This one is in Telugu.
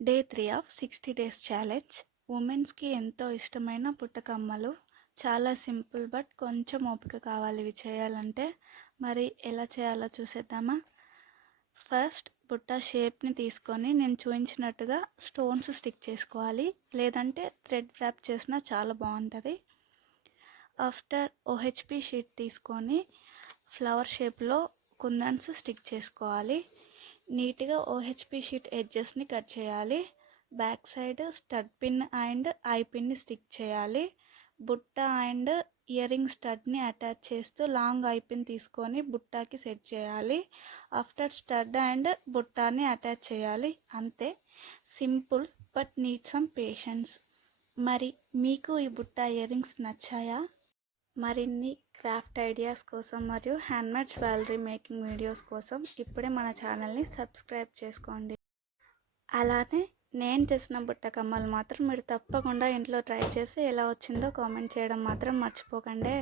Day 3 of 60 days challenge. ఉమెన్స్కి ఎంతో ఇష్టమైన పుట్టకమ్మలు. చాలా సింపుల్ బట్ కొంచెం ఓపిక కావాలి ఇవి చేయాలంటే. మరి ఎలా చేయాలో చూసేద్దామా. ఫస్ట్ బుట్ట షేప్ని తీసుకొని నేను చూపించినట్టుగా స్టోన్స్ స్టిక్ చేసుకోవాలి, లేదంటే థ్రెడ్ ర్యాప్ చేసినా చాలా బాగుంటుంది. ఆఫ్టర్ ఓహెచ్పి షీట్ తీసుకొని ఫ్లవర్ షేప్లో కుందన్స్ స్టిక్ చేసుకోవాలి. నీట్గా ఓహెచ్పి షీట్ ఎడ్జెస్ని కట్ చేయాలి. Back side stud pin and I పిన్ని స్టిక్ చేయాలి. బుట్ట అండ్ ఇయర్ రింగ్ స్టడ్ని అటాచ్ చేస్తూ లాంగ్ ఐ పిన్ తీసుకొని బుట్టాకి సెట్ చేయాలి. ఆఫ్టర్ స్టడ్ అండ్ బుట్టాని అటాచ్ చేయాలి. అంతే, simple but need some patience. మరి మీకు ఈ బుట్ట ఇయర్ రింగ్స్ నచ్చాయా? మరిన్ని క్రాఫ్ట్ ఐడియాస్ కోసం మరియు హ్యాండ్మేడ్ జ్యువెలరీ మేకింగ్ వీడియోస్ కోసం ఇప్పుడే మన ఛానల్ని సబ్స్క్రైబ్ చేసుకోండి. అలానే నేను చేసిన బుట్ట కమ్మలు మాత్రం మీరు తప్పకుండా ఇంట్లో ట్రై చేసి ఎలా వచ్చిందో కామెంట్ చేయడం మాత్రం మర్చిపోకండి.